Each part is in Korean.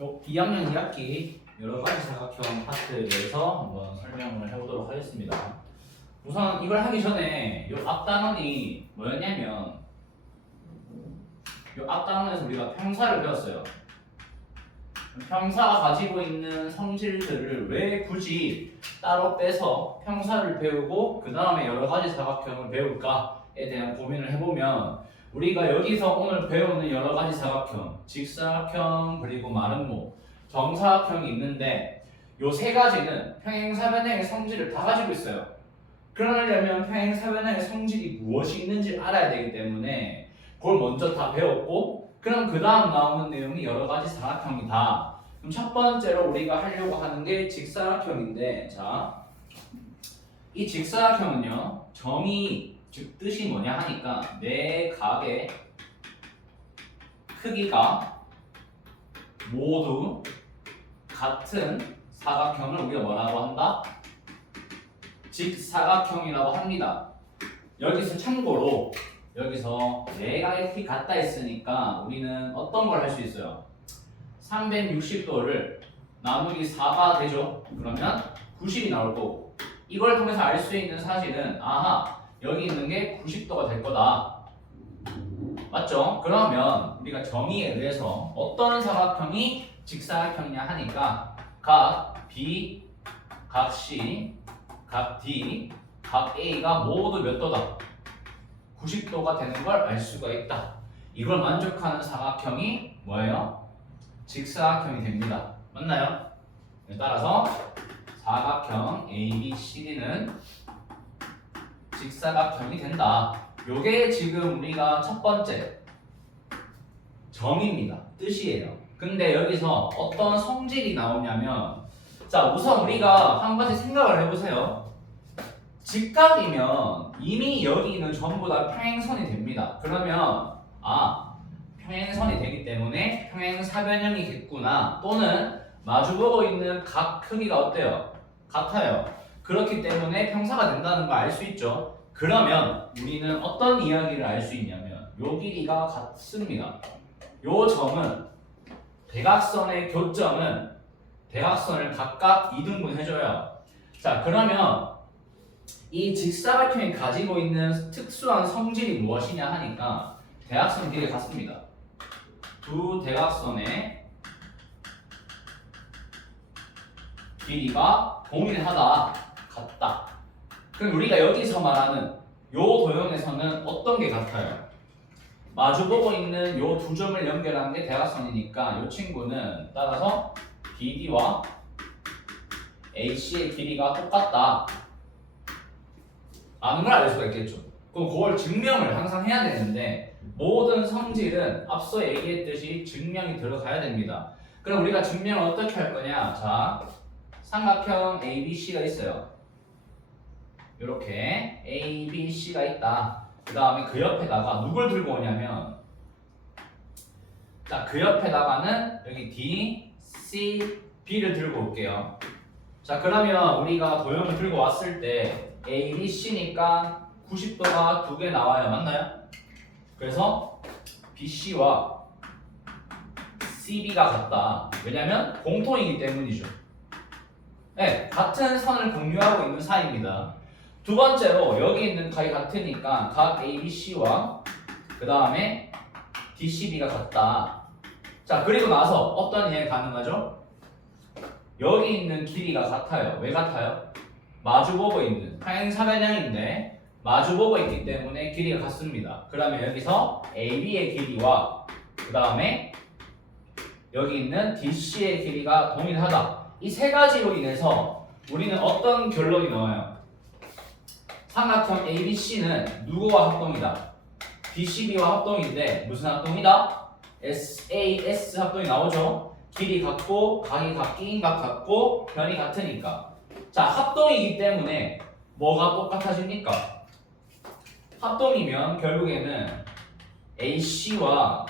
요 2학년 2학기 여러 가지 사각형 파트에 대해서 한번 설명을 해보도록 하겠습니다. 우선 이걸 하기 전에 요 앞 단원이 뭐였냐면 요 앞 단원에서 우리가 평사를 배웠어요. 평사가 가지고 있는 성질들을 왜 굳이 따로 빼서 평사를 배우고 그 다음에 여러 가지 사각형을 배울까에 대한 고민을 해보면 우리가 여기서 오늘 배우는 여러 가지 사각형, 직사각형 그리고 마름모, 정사각형이 있는데 요 세 가지는 평행사변형의 성질을 다 가지고 있어요. 그러려면 평행사변형의 성질이 무엇이 있는지 알아야 되기 때문에 그걸 먼저 다 배웠고 그럼 그 다음 나오는 내용이 여러 가지 사각형이다. 그럼 첫 번째로 우리가 하려고 하는 게 직사각형인데 자, 이 직사각형은요 정의 즉 뜻이 뭐냐 하니까 네 각의 크기가 모두 같은 사각형을 우리가 뭐라고 한다? 직사각형이라고 합니다. 여기서 참고로 여기서 네 각의 크기 같다 했으니까 우리는 어떤 걸 할 수 있어요? 360도를 나누기 4가 되죠? 그러면 90이 나올 거고 이걸 통해서 알 수 있는 사실은 아하 여기 있는 게 90도가 될 거다. 맞죠? 그러면 우리가 정의에 의해서 어떤 사각형이 직사각형이냐 하니까 각 B, 각 C, 각 D, 각 A가 모두 몇 도다? 90도가 되는 걸 알 수가 있다. 이걸 만족하는 사각형이 뭐예요? 직사각형이 됩니다. 맞나요? 따라서 사각형 ABCD는 직사각형이 된다. 요게 지금 우리가 첫 번째 정의입니다. 뜻이에요. 근데 여기서 어떤 성질이 나오냐면 자 우선 우리가 한 가지 생각을 해보세요. 직각이면 이미 여기는 전부 다 평행선이 됩니다. 그러면 평행선이 되기 때문에 평행사변형이겠구나 또는 마주보고 있는 각 크기가 어때요? 같아요. 그렇기 때문에 평사가 된다는 걸 알 수 있죠. 그러면 우리는 어떤 이야기를 알 수 있냐면 요 길이가 같습니다. 요 점은 대각선의 교점은 대각선을 각각 2등분 해줘요. 자 그러면 이 직사각형이 가지고 있는 특수한 성질이 무엇이냐 하니까 대각선 길이 같습니다. 두 대각선의 길이가 동일하다, 같다. 그럼 우리가 여기서 말하는 요 도형에서는 어떤 게 같아요? 마주보고 있는 요 두 점을 연결하는 게 대각선이니까 요 친구는 따라서 BD와 AC의 길이가 똑같다. 아는 걸 알 수가 있겠죠. 그럼 그걸 증명을 항상 해야 되는데 모든 성질은 앞서 얘기했듯이 증명이 들어가야 됩니다. 그럼 우리가 증명을 어떻게 할 거냐? 자, 삼각형 ABC가 있어요. 이렇게 ABC가 있다. 그 다음에 그 옆에다가 누굴 들고 오냐면 자, 그 옆에다가는 여기 D, C, B를 들고 올게요. 자, 그러면 우리가 도형을 들고 왔을 때 A, B, C니까 90도가 두 개 나와요. 맞나요? 그래서 BC와 CB가 같다. 왜냐면 공통이기 때문이죠. 네, 같은 선을 공유하고 있는 사이입니다. 두 번째로 여기 있는 각이 같으니까 각 ABC와 그 다음에 DCB가 같다. 자 그리고 나서 어떤 이해가 가능하죠? 여기 있는 길이가 같아요. 왜 같아요? 마주보고 있는 평행사변형인데 마주보고 있기 때문에 길이가 같습니다. 그러면 여기서 AB의 길이와 그 다음에 여기 있는 DC의 길이가 동일하다. 이 세 가지로 인해서 우리는 어떤 결론이 나와요? 삼각형 ABC는 누구와 합동이다? DCB와 합동인데 무슨 합동이다? SAS 합동이 나오죠? 길이 같고 각이 같긴 각 같고 변이 같으니까 자 합동이기 때문에 뭐가 똑같아집니까? 합동이면 결국에는 AC와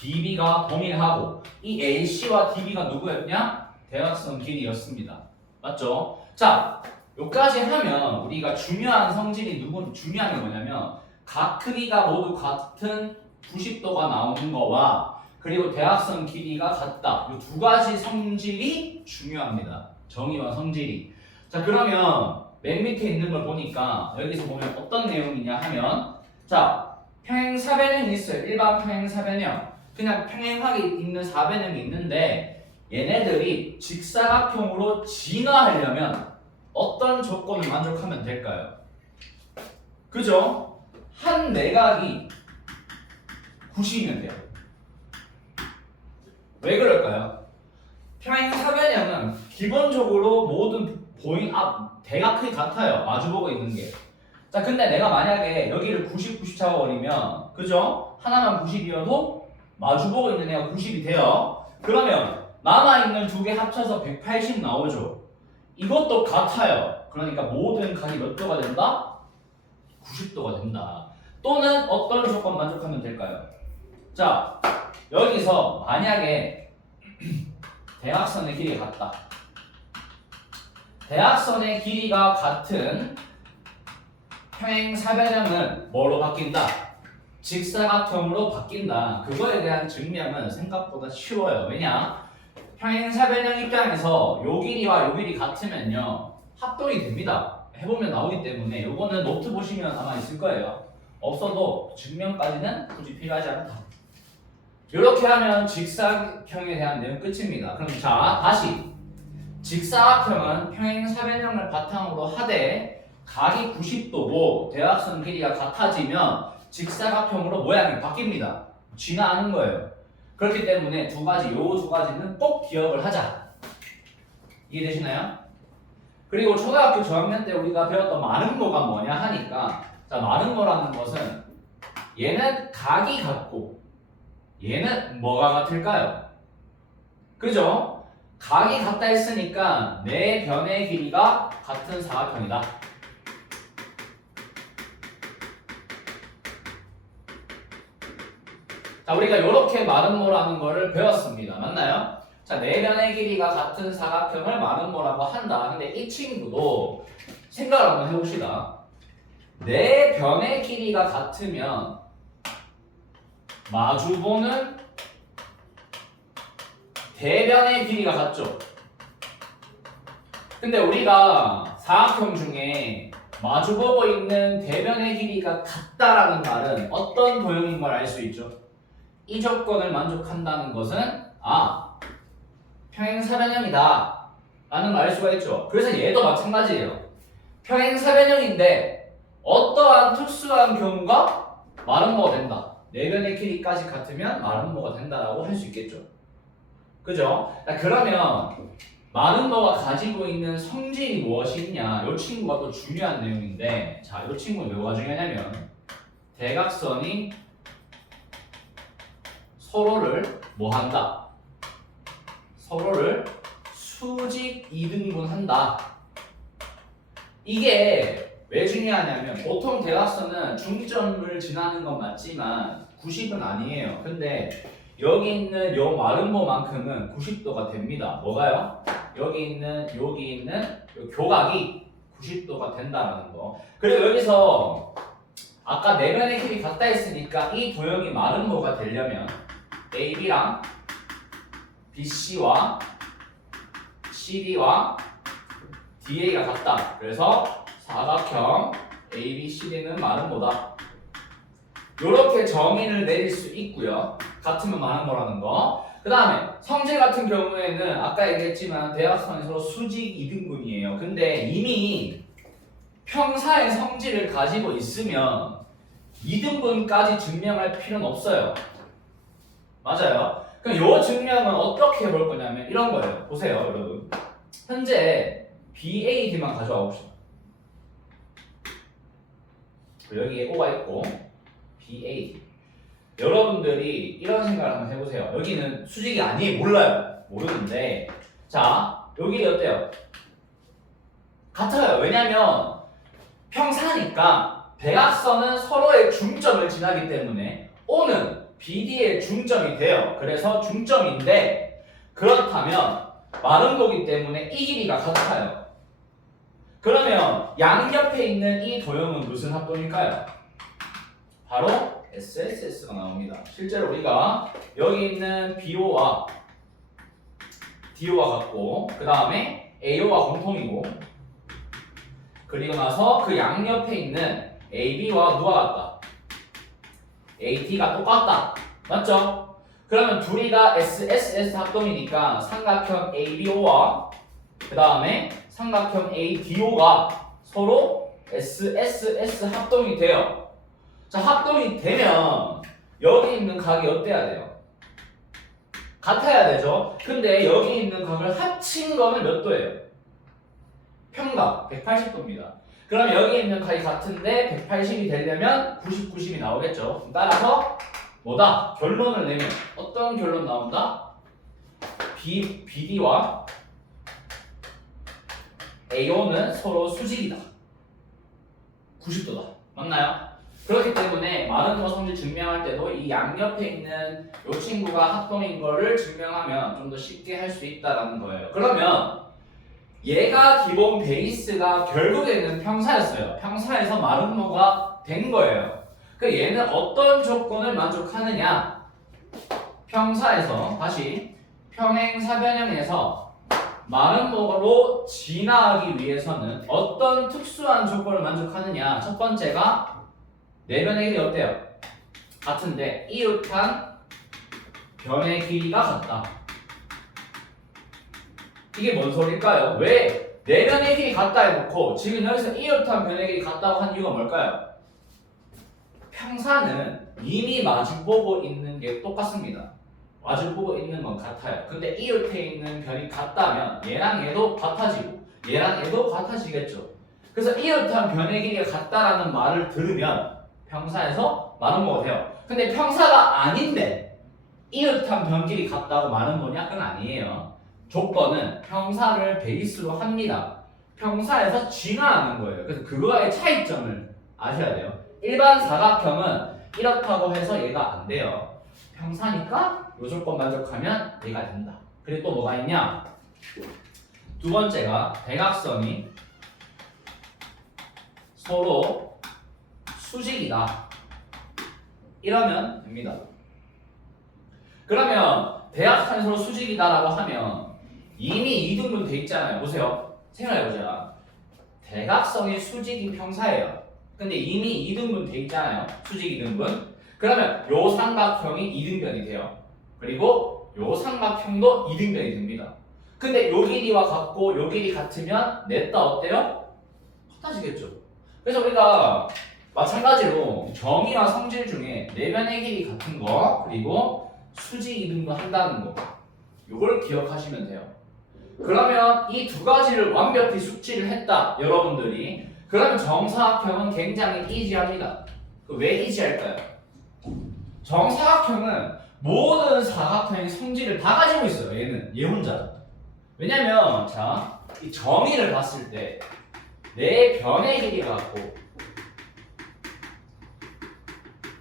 DB가 동일하고 이 AC와 DB가 누구였냐? 대각선 길이였습니다. 맞죠? 자 여기까지 하면 우리가 중요한 성질이 중요한 게 뭐냐면 각 크기가 모두 같은 90도가 나오는 거와 그리고 대각선 길이가 같다. 이 두 가지 성질이 중요합니다. 정의와 성질이. 자, 그러면 맨 밑에 있는 걸 보니까 여기서 보면 어떤 내용이냐 하면 자, 평행사변형이 있어요. 일반 평행사변형. 그냥 평행하게 있는 사변형이 있는데 얘네들이 직사각형으로 진화하려면 어떤 조건을 만족하면 될까요? 그죠? 한 내각이 90이면 돼요. 왜 그럴까요? 평행사변형은 기본적으로 모든 대각 크기 같아요. 마주보고 있는 게. 자, 근데 내가 만약에 여기를 90, 90 잡아버리면, 그죠? 하나만 90이어도 마주보고 있는 애가 90이 돼요. 그러면 남아있는 두 개 합쳐서 180 나오죠. 이것도 같아요. 그러니까 모든 각이 몇 도가 된다? 90도가 된다. 또는 어떤 조건 만족하면 될까요? 자, 여기서 만약에 대각선의 길이가 같다. 대각선의 길이가 같은 평행사변형은 뭐로 바뀐다? 직사각형으로 바뀐다. 그거에 대한 증명은 생각보다 쉬워요. 왜냐? 평행사변형 입장에서 요 길이와 요 길이 같으면요 합동이 됩니다. 해보면 나오기 때문에 요거는 노트 보시면 아마 있을 거예요. 없어도 증명까지는 굳이 필요하지 않다. 이렇게 하면 직사각형에 대한 내용 끝입니다. 그럼 자, 다시 직사각형은 평행사변형을 바탕으로 하되 각이 90도고 대각선 길이가 같아지면 직사각형으로 모양이 바뀝니다. 진화하는 거예요. 그렇기 때문에 요 두 가지는 꼭 기억을 하자. 이해되시나요? 그리고 초등학교 저학년 때 우리가 배웠던 마름모가 뭐냐 하니까 자, 마름모라는 것은 얘는 각이 같고 얘는 뭐가 같을까요? 그죠? 각이 같다 했으니까 네 변의 길이가 같은 사각형이다. 자, 우리가 이렇게 마름모라는 거를 배웠습니다. 맞나요? 자, 네 변의 길이가 같은 사각형을 마름모라고 한다. 근데 이 친구도 생각을 한번 해봅시다. 네 변의 길이가 같으면 마주보는 대변의 길이가 같죠? 근데 우리가 사각형 중에 마주보고 있는 대변의 길이가 같다라는 말은 어떤 도형인 걸 알 수 있죠? 이 조건을 만족한다는 것은 평행사변형이다 라는 걸 알 수가 있죠. 그래서 얘도 마찬가지예요. 평행사변형인데 어떠한 특수한 경우가 마름모가 된다. 네 변의 길이까지 같으면 마름모가 된다라고 할 수 있겠죠. 그죠? 그러면 마름모가 가지고 있는 성질이 무엇이 있냐? 이 친구가 또 중요한 내용인데 자, 이 친구는 뭐가 중요하냐면 대각선이 서로를 뭐한다? 서로를 수직 이등분한다. 이게 왜 중요하냐면 보통 대각선은 중점을 지나는 건 맞지만 90은 아니에요. 근데 여기 있는 요 마름모만큼은 90도가 됩니다. 뭐가요? 여기 있는 요 교각이 90도가 된다라는 거. 그리고 여기서 아까 네 변의 길이 같다 했으니까 이 도형이 마름모가 되려면 AB랑 BC와 CD와 DA가 같다. 그래서 사각형 ABCD는 마름모다. 이렇게 정의를 내릴 수 있고요. 같으면 마름모라는 거. 그 다음에 성질 같은 경우에는 아까 얘기했지만 대각선이 서로 수직 이등분이에요. 근데 이미 평사의 성질을 가지고 있으면 이등분까지 증명할 필요는 없어요. 맞아요. 그럼 이 증명은 어떻게 해볼 거냐면 이런 거예요. 보세요, 여러분. 현재 BAD만 가져와 봅시다. 여기에 O가 있고 BAD. 여러분들이 이런 생각을 한번 해보세요. 여기는 수직이 아니에요. 몰라요. 모르는데 자, 여기 어때요? 같아요. 왜냐면 평사니까 대각선은 서로의 중점을 지나기 때문에 O는 BD의 중점이 돼요. 그래서 중점인데 그렇다면 마름모기 때문에 이 길이가 같아요. 그러면 양옆에 있는 이 도형은 무슨 합동일까요? 바로 SSS가 나옵니다. 실제로 우리가 여기 있는 BO와 DO가 같고 그 다음에 AO가 공통이고 그리고 나서 그 양옆에 있는 AB와 누가 같다? AD가 똑같다. 맞죠? 그러면 둘이가 SSS 합동이니까 삼각형 ABO와 그 다음에 삼각형 ADO가 서로 SSS 합동이 돼요. 자, 합동이 되면 여기 있는 각이 어때야 돼요? 같아야 되죠. 근데 여기 있는 각을 합친 거는 몇 도예요? 평각 180도입니다. 그럼 여기 있는 각이 같은데 180이 되려면 90, 90이 나오겠죠. 따라서 뭐다? 결론을 내면 어떤 결론 나온다? BD와 AO는 서로 수직이다. 90도다. 맞나요? 그렇기 때문에 마른모 성질 증명할 때도 이 양옆에 있는 이 친구가 합동인 거를 증명하면 좀 더 쉽게 할 수 있다는 거예요. 그러면 얘가 기본 베이스가 결국에는 평사였어요. 평사에서 마른모가 된 거예요. 그 얘는 어떤 조건을 만족하느냐? 평사에서 다시 평행사변형에서 마른모로 진화하기 위해서는 어떤 특수한 조건을 만족하느냐? 첫 번째가 내변의 길이 어때요? 같은데 이웃한 변의 길이가 같다. 이게 뭔 소릴까요? 왜 내변의 길이 같다 해놓고 지금 여기서 이웃한 변의 길이 같다고 한 이유가 뭘까요? 평사는 이미 마주보고 있는 게 똑같습니다. 마주보고 있는 건 같아요. 근데 이웃에 있는 변이 같다면 얘랑 얘도 같아지고 얘랑 얘도 같아지겠죠. 그래서 이웃한 변의 길이가 같다라는 말을 들으면 평사에서 마른모가 돼요. 근데 평사가 아닌데 이웃한 변길이 같다고 마른모냐? 그건 아니에요. 조건은 평사를 베이스로 합니다. 평사에서 진화하는 거예요. 그래서 그거의 차이점을 아셔야 돼요. 일반 사각형은 이렇다고 해서 얘가 안 돼요. 평사니까 이 조건 만족하면 얘가 된다. 그리고 또 뭐가 있냐? 두 번째가 대각선이 서로 수직이다. 이러면 됩니다. 그러면 대각선이 서로 수직이다라고 하면 이미 2등분 돼 있잖아요. 보세요. 생각해보자. 대각선이 수직인 평사예요. 근데 이미 2등분 돼 있잖아요. 수직 2등분. 그러면 요 삼각형이 2등변이 돼요. 그리고 요 삼각형도 2등변이 됩니다. 근데 요 길이와 같고 요 길이 같으면 냈다 어때요? 같아지겠죠. 그래서 우리가 마찬가지로 정의와 성질 중에 내변의 길이 같은 거 그리고 수직 2등분 한다는 거 요걸 기억하시면 돼요. 그러면 이 두 가지를 완벽히 숙지를 했다 여러분들이 그러면 정사각형은 굉장히 이지합니다. 왜 이지할까요? 정사각형은 모든 사각형의 성질을 다 가지고 있어요. 얘는 얘 혼자. 왜냐면 자, 이 정의를 봤을 때 내 변의 길이가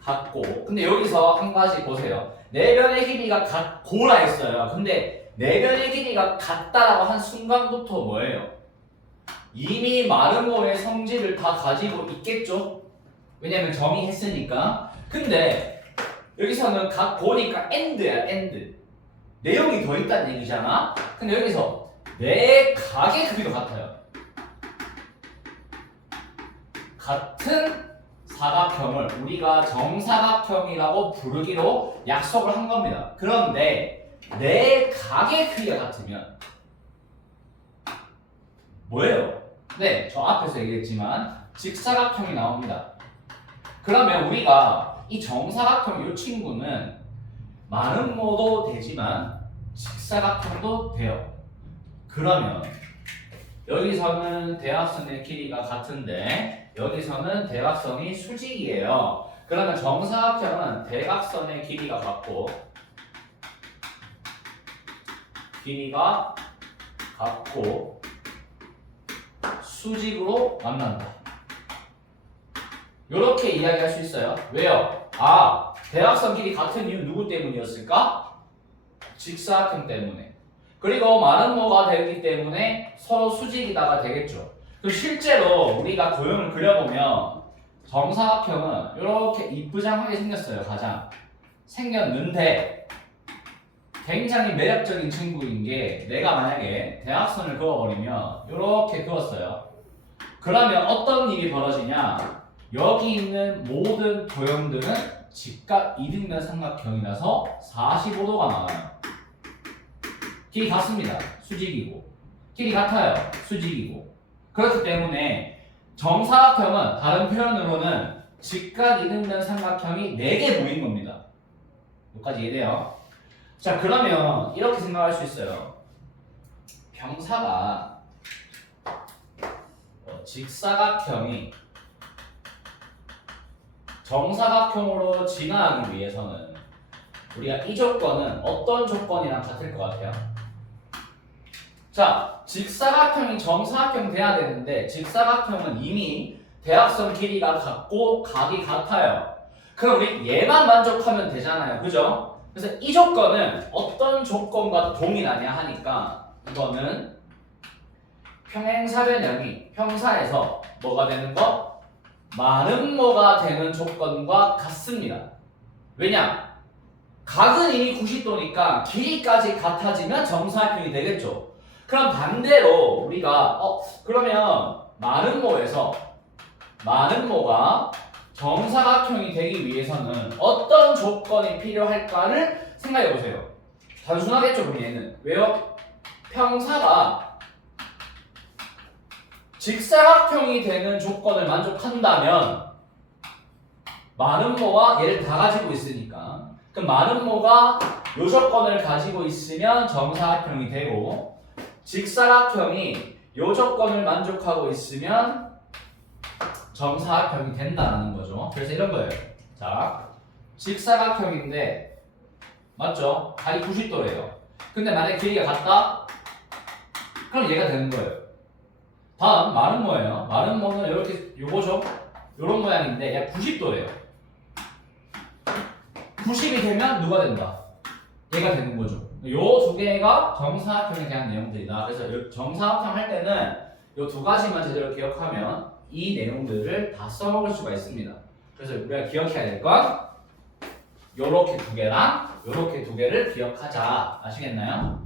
같고 근데 여기서 한 가지 보세요. 내 변의 길이가 같고라 했어요. 근데 내 변의 길이가 같다라고 한 순간부터 뭐예요? 이미 마른모의 성질을 다 가지고 있겠죠? 왜냐면 정의했으니까. 근데 여기서는 같고니까 and야 and. 내용이 더 있다는 얘기잖아. 근데 여기서 내 각의 크기도 같아요. 같은 사각형을 우리가 정사각형이라고 부르기로 약속을 한 겁니다. 그런데 내 각의 크기가 같으면 뭐예요? 네, 저 앞에서 얘기했지만 직사각형이 나옵니다. 그러면 우리가 이 정사각형 이 친구는 마른모도 되지만 직사각형도 돼요. 그러면 여기서는 대각선의 길이가 같은데 여기서는 대각선이 수직이에요. 그러면 정사각형은 대각선의 길이가 같고 수직으로 만난다. 이렇게 이야기할 수 있어요. 왜요? 아, 대각선 길이 같은 이유 누구 때문이었을까? 직사각형 때문에. 그리고 마른모가 되기 때문에 서로 수직이다가 되겠죠. 그럼 실제로 우리가 도형을 그려보면 정사각형은 이렇게 이쁘장하게 생겼어요. 가장 생겼는데 굉장히 매력적인 친구인 게 내가 만약에 대각선을 그어버리면 이렇게 그었어요. 그러면 어떤 일이 벌어지냐? 여기 있는 모든 도형들은 직각 이등변 삼각형이라서 45도가 나와요. 길이 같습니다. 수직이고. 길이 같아요. 수직이고. 그렇기 때문에 정사각형은 다른 표현으로는 직각 이등변 삼각형이 4개 모인 겁니다. 여기까지 이해돼요? 자, 그러면 이렇게 생각할 수 있어요. 평사가 직사각형이 정사각형으로 진화하기 위해서는 우리가 이 조건은 어떤 조건이랑 같을 것 같아요? 자, 직사각형이 정사각형 돼야 되는데 직사각형은 이미 대각선 길이가 같고 각이 같아요. 그럼 우리 얘만 만족하면 되잖아요. 그죠? 그래서 이 조건은 어떤 조건과 동일하냐 하니까 이거는 평행사변형이 평사에서 뭐가 되는 거? 많은 뭐가 되는 조건과 같습니다. 왜냐? 각은 이미 90도니까 길이까지 같아지면 정사각형이 되겠죠. 그럼 반대로 우리가 그러면 많은 뭐에서 많은 뭐가 정사각형이 되기 위해서는 어떤 조건이 필요할까를 생각해 보세요. 단순하겠죠, 그럼 얘는. 왜요? 평사가 직사각형이 되는 조건을 만족한다면 많은 뭐와 얘를 다 가지고 있으니까 그럼 많은 뭐가 이 조건을 가지고 있으면 정사각형이 되고 직사각형이 이 조건을 만족하고 있으면 정사각형이 된다는 거죠. 그래서 이런 거예요. 자, 직사각형인데 맞죠? 각이 90도래요. 근데 만약에 길이가 같다? 그럼 얘가 되는 거예요. 다음 많은 뭐예요? 많은 뭐는 이렇게 요거죠? 요런 모양인데 얘 90도래요. 90이 되면 누가 된다? 얘가 되는 거죠. 요 두 개가 정사각형에 대한 내용들이다. 그래서 정사각형 할 때는 요 두 가지만 제대로 기억하면 이 내용들을 다 써먹을 수가 있습니다. 그래서 우리가 기억해야 될 건 요렇게 두 개랑 요렇게 두 개를 기억하자. 아시겠나요?